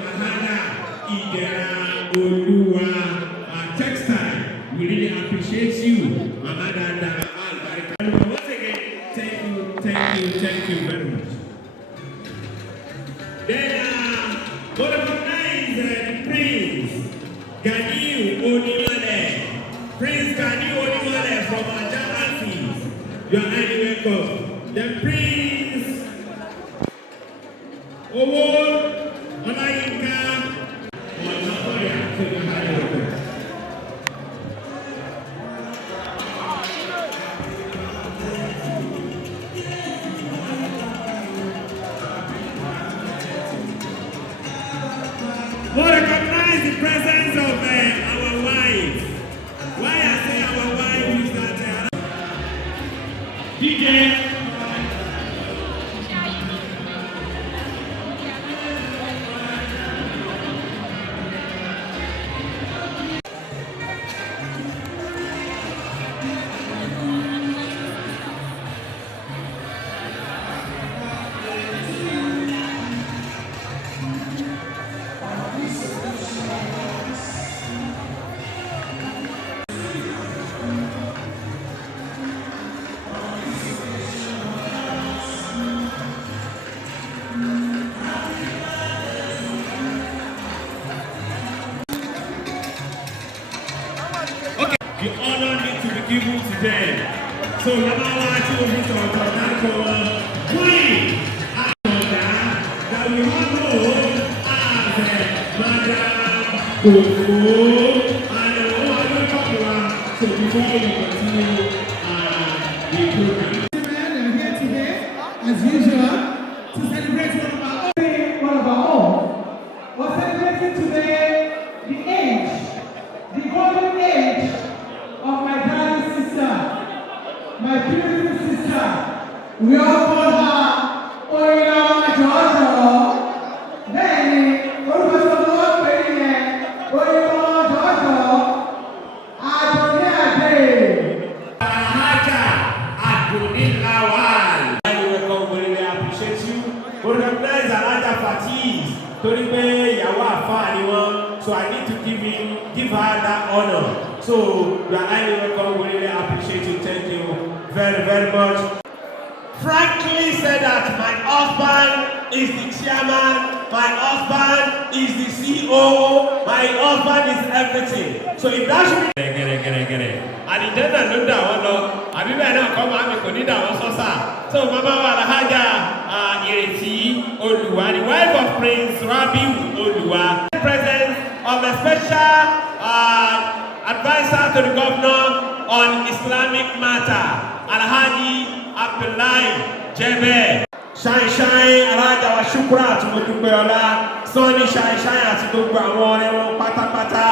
Alhaja Idera textile. We really appreciate you, Mama Dada. Once again, thank you very much. Then, what recognize the Prince Gani Onimale. Prince Gani Onimale from Alhaja Idera. You are highly welcome. The Prince Ayinba we recognize the presence of our wife. Why I say our wife is that DJ. The honor needs to be given to them. So, Queen Alhaja that we all know as Madam Toha. So, before we continue the program, I'm here today, as usual, to celebrate one of our own. We're celebrating today the golden age of my darling sister, my beautiful sister. We all call her Oyinlomo Toha. Then, Oyinlomo Toha, Oyinlomo Toha, Alhaja Idera. We really appreciate you. We recognize Alhaja Idera. So I need to give her that honor. So you are highly welcome. We really appreciate you. Thank you very, very much. Frankly said that my husband is the chairman, my husband is the CEO, my husband is everything. So if that should be and it doesn't know that one, I mean, I come and I need that one. So Mama Alhaja Idera Oluwa, the wife of Prince Rabi Oluwa, presence of a special advisor to the governor on Islamic matter, Alhaja Idera. Shine, Alhaja wa Shukra, Sunny Shine, àti gbogbo àwọn ọ̀rẹ́ wọn pátápátá.